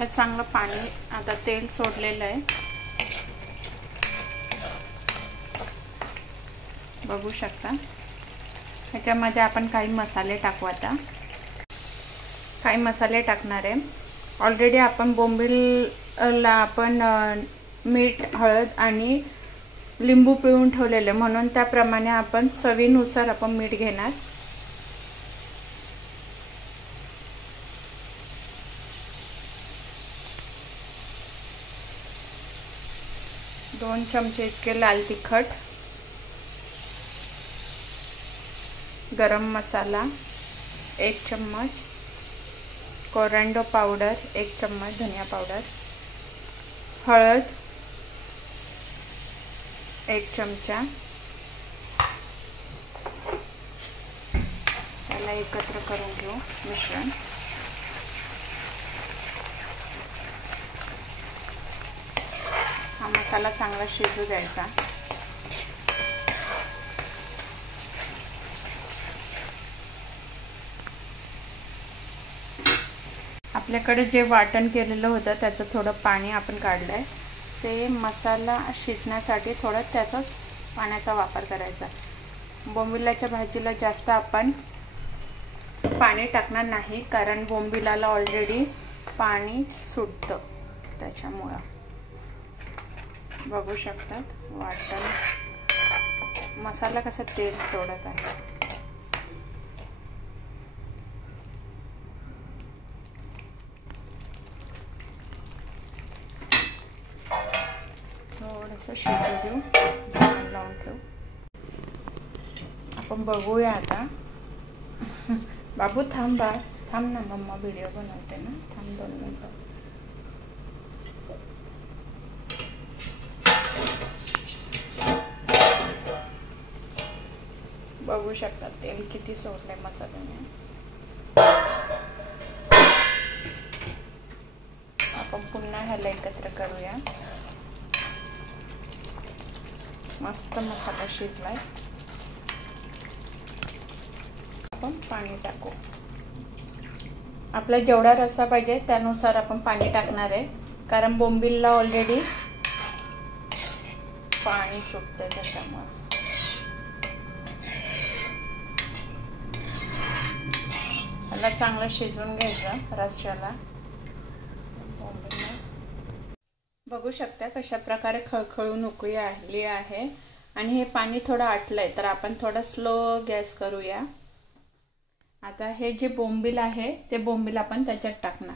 ह्याला चांगलं पाणी आता तेल सोडलेलं आहे, बघू शकता। ह्याच्यामध्ये आपण काही मसाले टाकू। आता काही मसाले टाकणार आहे। ऑलरेडी आपण बोंबीलला आपण मीठ, हळद आणि लिंबू पिळून ठेवलेले, म्हणून त्याप्रमाणे आपण चवीनुसार आपण मीठ घेणार। दोन चमचे इतके लाल तिखट, गरम मसाला 1 चम्मच, कोरंडो पावडर 1 चम्मच, धनिया पावडर, हळद 1 चमचा। त्याला एकत्र करून घेऊ मिश्रण। हा मसाला चांगला शिजू द्यायचा। आपल्याकडे जे वाटण केलेलं होतं त्याचं थोडं पाणी आपण काढलंय, ते मसाला शिजण्यासाठी थोडं त्याचाच पाण्याचा वापर करायचा। बोंबिलाच्या भाजीला जास्त आपण पाणी टाकणार नाही, कारण बोंबिलाला ऑलरेडी पाणी सुटतं, त्याच्यामुळे। बघू शकतात वाटण मसाला कसा तेल सोडत आहे। थोडंसं शिजू देऊ, झाकण लावून ठेवू। आपण बघूया आता। बाबू थांब ना, मम्मा व्हिडिओ बनवते ना, थांब 2 मिनिटं। बघू शकता तेल किती सोडलंय मसाल्याने। आपण पुन्हा ह्याला एकत्र करूया। मस्त मसाला शिजलाय। आपण पाणी टाकू। आपला जेवढा रस्सा पाहिजे त्यानुसार आपण पाणी टाकणार आहे, कारण बोंबीलला ऑलरेडी पाणी सुटते, त्याच्यामुळे। ह्याला चांगलं शिजवून घ्यायचं रस्स्याला। बघू शकता कशा प्रकारे खळखळून उकळी आली आहे, आणि हे पाणी थोडं आटलंय, तर आपण थोडं स्लो गॅस करूया। आता हे जे बोंबील आहे ते बोंबील आपण त्याच्यात टाकणार।